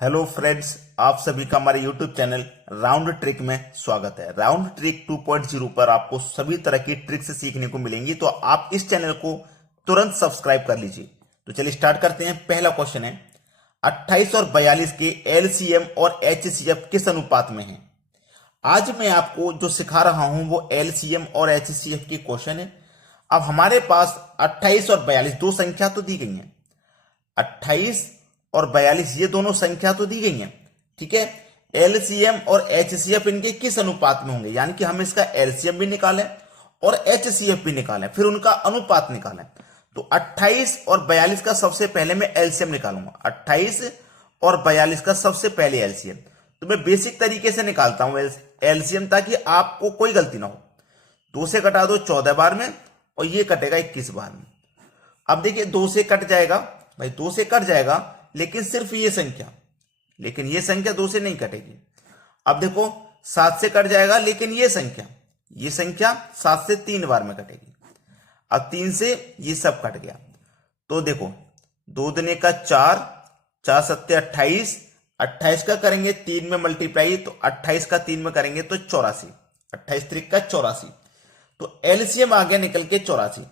Hello friends, आप सभी का हमारे यूट्यूब चैनल राउंड ट्रिक में स्वागत है। राउंड ट्रिक 2.0 पर आपको सभी तरह की ट्रिक्स सीखने को मिलेंगी, तो आप इस चैनल को तुरंत सब्सक्राइब कर लीजिए। तो चलिए स्टार्ट करते हैं। पहला क्वेश्चन है 28 और 42 के एलसीएम और एचसीएफ किस अनुपात में है। आज मैं आपको जो सिखा रहा हूं वो एलसीएम और एचसीएफ की क्वेश्चन है। अब हमारे पास 28 और 42 दो संख्या तो दी गई है। 28 और 42 ये दोनों संख्या तो दी गई हैं, ठीक है। एलसीएम और एचसीएफ इनके किस अनुपात में होंगे, यानी कि हम इसका एलसीएम भी निकालें और एचसीएफ भी निकालें, फिर उनका अनुपात निकालें। तो 28 और 42 का सबसे पहले मैं एलसीएम निकालूंगा। 28 और 42 का सबसे पहले एलसीएम तो मैं बेसिक तरीके से निकालता हूं एलसीएम, ताकि आपको कोई गलती ना हो। 2 से कटा दो 14 बार में और ये कटेगा 21 बार में। अब देखिए 2 से कट जाएगा भाई, 2 से कट जाएगा, लेकिन सिर्फ ये संख्या, लेकिन ये संख्या 2 से नहीं कटेगी। अब देखो 7 से कट जाएगा, लेकिन ये संख्या 7 से 3 बार में कटेगी। अब 3 से ये सब कट गया। तो देखो 2 दुने का 4, 4 सत्ते 28, 28 का करेंगे 3 में मल्टीप्लाई, तो 28 का 3 में करेंगे तो 84, 28 त्रिक का 84। तो एलसीएम आ गया निकल के 84,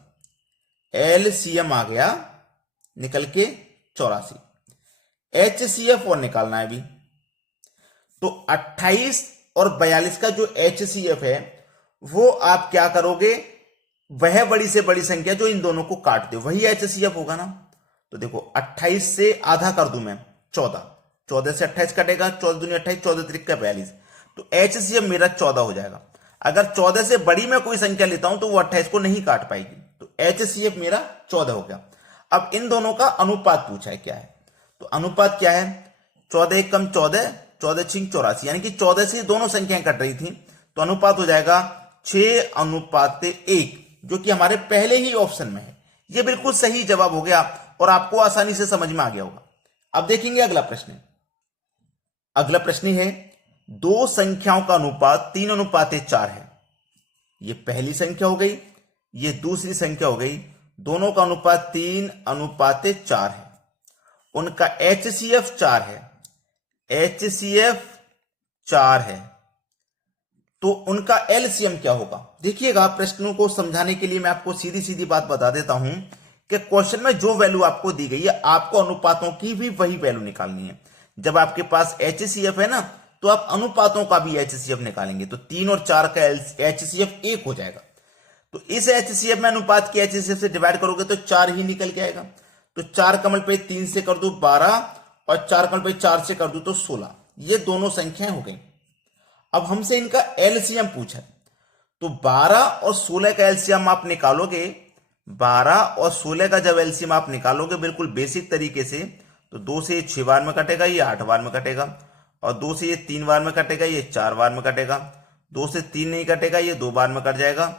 एलसीएम आ गया निकल के 84। एचसीएफ और निकालना है अभी। तो 28 और 42 का जो एचसीएफ है वो आप क्या करोगे, वह बड़ी से बड़ी संख्या जो इन दोनों को काट दे वही एचसीएफ होगा ना। तो देखो 28 से आधा कर दूं मैं 14, 14 से 28 कटेगा, 14 दूनी 28, 14 त्रिक का 42। तो एचसीएफ मेरा 14 हो जाएगा। अगर 14 से बड़ी मैं कोई संख्या लेता हूं तो वो 28 को नहीं काट पाएगी। तो एचसीएफ मेरा 14 हो गया। अब इन दोनों का अनुपात पूछा है क्या है। तो अनुपात क्या है, 14 एक कम 14, 14 छिंग 84, यानी कि 14 से दोनों संख्याएं कट रही थी। तो अनुपात हो जाएगा 6:1, जो कि हमारे पहले ही ऑप्शन में है। यह बिल्कुल सही जवाब हो गया और आपको आसानी से समझ में आ गया होगा। अब देखेंगे अगला प्रश्न। अगला प्रश्न है दो संख्याओं का अनुपात 3:4 है। यह पहली संख्या हो गई, यह दूसरी संख्या हो गई। दोनों का अनुपात 3:4 है। उनका एचसीएफ 4 है, एचसीएफ 4 है। तो उनका एलसीएम क्या होगा। देखिएगा, प्रश्नों को समझाने के लिए मैं आपको सीधी सीधी बात बता देता हूं कि क्वेश्चन में जो वैल्यू आपको दी गई है, आपको अनुपातों की भी वही वैल्यू निकालनी है। जब आपके पास एचसीएफ है ना, तो आप अनुपातों का भी एचसीएफ निकालेंगे। तो 3 और 4 का एचसीएफ 1 हो जाएगा। तो इस एचसीएफ में अनुपात के एचसीएफ से डिवाइड करोगे तो 4 ही निकल के आएगा। तो 4 कमल पे 3 से कर दू 12 और 4 कमल पे 4 से कर दू तो 16। ये दोनों संख्याएं हो गई। अब हमसे इनका एलसीएम पूछा, तो 12 और 16 का एलसीएम आप निकालोगे। 12 और 16 का जब एलसीएम आप निकालोगे बिल्कुल बेसिक तरीके से, तो 2 से ये 6 बार में कटेगा, ये 8 बार में कटेगा। और 2 से ये 3 बार में कटेगा, ये 4 बार में कटेगा। 2 से 3 नहीं कटेगा, ये 2 बार में कट जाएगा।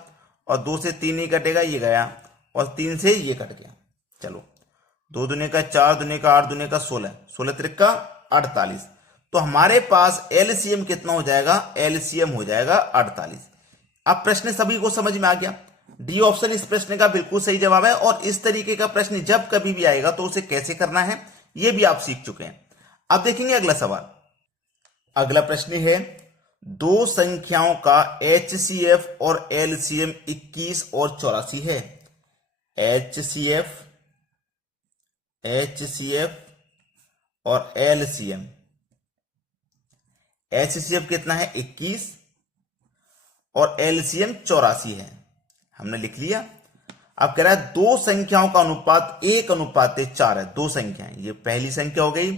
और 2 से 3 नहीं कटेगा, ये गया। और 3 से ये कट गया। चलो 2 दुने का 4, दुने का 8, दुने का 16, 16 त्रिक का 48। तो हमारे पास एलसीएम कितना हो जाएगा, एलसीएम हो जाएगा 48। अब प्रश्न सभी को समझ में आ गया। डी ऑप्शन इस प्रश्न का बिल्कुल सही जवाब है। और इस तरीके का प्रश्न जब कभी भी आएगा तो उसे कैसे करना है यह भी आप सीख चुके हैं। अब देखेंगे अगला सवाल। अगला प्रश्न है दो संख्याओं का एचसीएफ और एलसीएम 21 और 84 है। एचसीएफ और एलसीएम। एचसीएफ कितना है 21 और एलसीएम 84 है। हमने लिख लिया। अब कह रहा है दो संख्याओं का अनुपात 1:4 है। दो संख्याएं, ये पहली संख्या हो गई,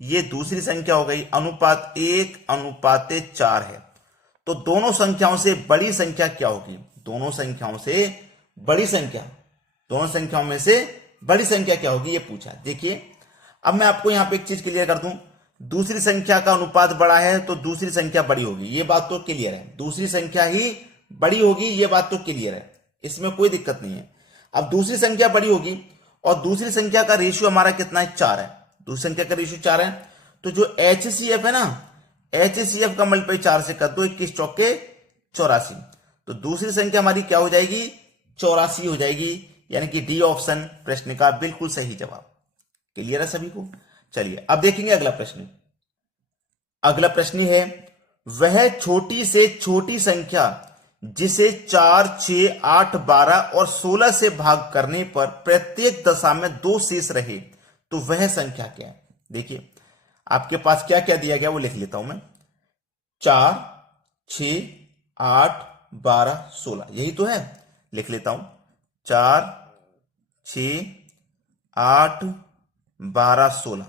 ये दूसरी संख्या हो गई। अनुपात 1:4 है। तो दोनों संख्याओं से बड़ी संख्या क्या होगी, दोनों संख्याओं में से बड़ी संख्या क्या होगी, ये पूछा। देखिए अब मैं आपको यहां पे एक चीज क्लियर कर दूं। दूसरी संख्या का अनुपात बड़ा है तो दूसरी संख्या बड़ी होगी, ये बात तो क्लियर है। दूसरी संख्या ही बड़ी होगी, ये बात तो क्लियर है, इसमें कोई दिक्कत नहीं है। अब दूसरी संख्या बड़ी होगी और दूसरी संख्या का रेशियो हमारा कितना है, 4 है। दूसरी संख्या का रेशियो 4 है। तो जो एचसीएफ है ना, एचसीएफ का मल्टीप्लाई 4 से कर दो, 21 चौके 84। तो दूसरी संख्या हमारी क्या हो जाएगी, 84 हो जाएगी। यानी कि डी ऑप्शन प्रश्न का बिल्कुल सही जवाब। क्लियर है सभी को। चलिए अब देखेंगे अगला प्रश्न। अगला प्रश्न है, वह छोटी से छोटी संख्या जिसे 4, 6, 8, 12 और 16 से भाग करने पर प्रत्येक दशा में 2 शेष रहे तो वह संख्या क्या है। देखिए आपके पास क्या क्या दिया गया वो लिख लेता हूं मैं। 4, 6, 8, 12, 16 यही तो है, लिख लेता हूं। 4, 6, 8, 12, 16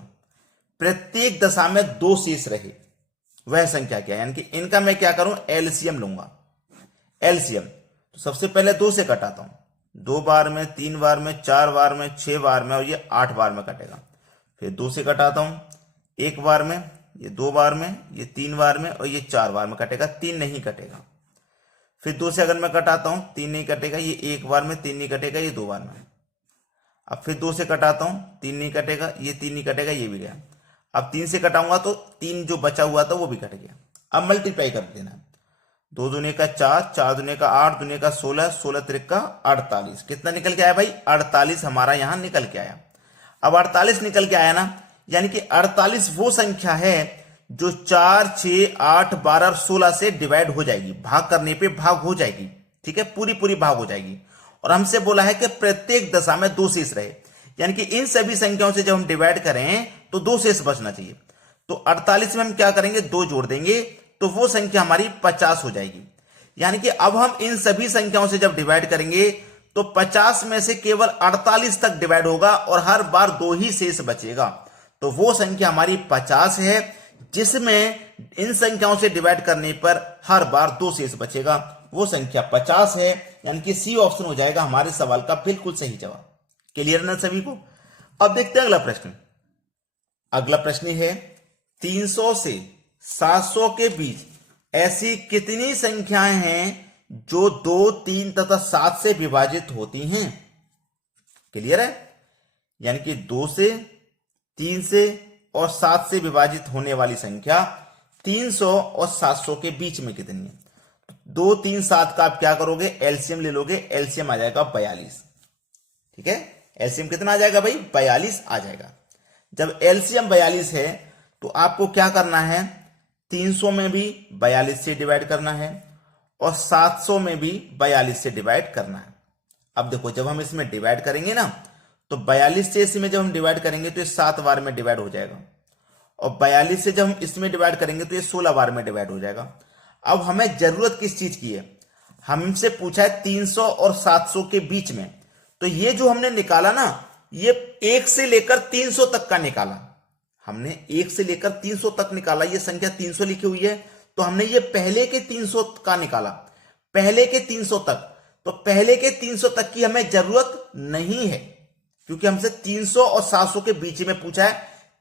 प्रत्येक दशा में 2 शेष रहे वह संख्या क्या है। यानी कि इनका मैं क्या करूं, एलसीएम लूंगा। एलसीएम तो सबसे पहले 2 से कटाता हूं, 2 बार में, 3 बार में, 4 बार में, 6 बार में और ये 8 बार में कटेगा। फिर 2 से कटाता हूं, 1 बार में, ये 2 बार में, ये 3 बार में और ये 4 बार में कटेगा, 3 नहीं कटेगा। फिर 2 से अगर मैं कटाता हूं, 3 नहीं कटेगा, ये 1 बार में, 3 नहीं कटेगा, ये 2 बार में। अब फिर 2 से कटाता हूं, 3 नहीं कटेगा, ये 3 नहीं कटेगा, ये भी गया। अब 3 से कटाऊंगा तो 3 जो बचा हुआ था वो भी कट गया। अब मल्टीप्लाई कर देना, 2 दूने का 4, 4 दूने का 8, दूने का 16, 16 त्रिक का 48। कितना निकल के आया भाई, 48 हमारा यहां निकल के आया। अब 48 निकल के आया ना, यानी कि 48 वो संख्या है जो 4, 6, 8, 12 और 16 से डिवाइड हो जाएगी, भाग करने पे भाग हो जाएगी। ठीक है, पूरी पूरी भाग हो जाएगी। और हमसे बोला है कि प्रत्येक दशा में 2 शेष रहे, यानी कि इन सभी संख्याओं से जब हम डिवाइड करें तो 2 शेष बचना चाहिए। तो 48 में हम क्या करेंगे, 2 जोड़ देंगे तो वो संख्या हमारी 50 हो जाएगी। यानी कि अब हम इन सभी संख्याओं से जब डिवाइड करेंगे तो 50 में से केवल 48 तक डिवाइड होगा और हर बार 2 ही शेष बचेगा। तो वो संख्या हमारी 50 है जिसमें इन संख्याओं से डिवाइड करने पर हर बार 2 शेष बचेगा, वो संख्या 50 है। यानी कि सी ऑप्शन हो जाएगा हमारे सवाल का बिल्कुल सही जवाब। क्लियर ना सभी को। अब देखते हैं अगला प्रश्न। अगला प्रश्न है, 300 से 700 के बीच ऐसी कितनी संख्याएं हैं जो 2, 3 तथा 7 से विभाजित होती हैं। क्लियर है, यानी कि 2 से, 3 से और 7 से विभाजित होने वाली संख्या 300 और 700 के बीच में कितनी है। 2, 3, 7 का आप क्या करोगे, एलसीएम ले लोगे, एलसीएम आ जाएगा 42। ठीक है, एलसीएम कितना आ जाएगा भाई, 42 आ जाएगा। जब एलसीएम 42 है तो आपको क्या करना है, 300 में भी 42 से डिवाइड करना है और 700 में भी 42 से डिवाइड करना है। अब देखो जब हम इसमें डिवाइड करेंगे ना तो 42 से इसमें जब हम डिवाइड करेंगे तो ये 7 बार में डिवाइड हो जाएगा और 42 से जब हम इसमें डिवाइड करेंगे तो ये 16 बार में डिवाइड हो जाएगा। अब हमें जरूरत किस चीज की है, हमसे पूछा है 300 और 700 के बीच में, तो ये जो हमने निकाला ना ये 1 से लेकर 300 तक का निकाला। हमने 1 से लेकर 300 तक निकाला, ये संख्या 300 लिखी हुई है तो हमने ये पहले के 300 का निकाला, पहले के 300 तक। तो पहले के 300 तक की हमें जरूरत नहीं है क्योंकि हमसे 300 और 700 के बीच में पूछा है,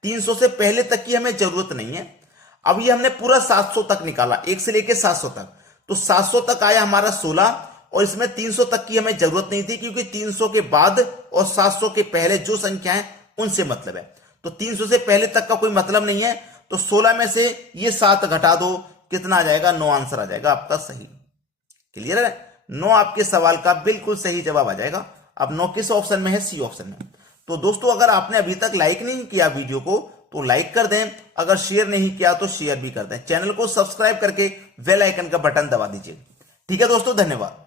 300 से पहले तक की हमें जरूरत नहीं है। अब ये हमने पूरा 700 तक निकाला, 1 से लेकर 700 तक, तो 700 तक आया हमारा 16 और इसमें 300 तक की हमें जरूरत नहीं थी क्योंकि 300 के बाद और 700 के पहले जो संख्या है उनसे मतलब है। तो 300 से पहले तक का कोई मतलब नहीं है, तो 16 में से ये 7 घटा दो, कितना आ जाएगा, 9 आंसर आ जाएगा आपका सही। क्लियर है, 9 आपके सवाल का बिल्कुल सही जवाब आ जाएगा। अब 9 किस ऑप्शन में है, सी ऑप्शन में। तो दोस्तों अगर आपने अभी तक लाइक नहीं किया वीडियो को तो लाइक कर दें, अगर शेयर नहीं किया तो शेयर भी कर दें, चैनल को सब्सक्राइब करके बेल आइकन का बटन दबा दीजिए। ठीक है दोस्तों, धन्यवाद।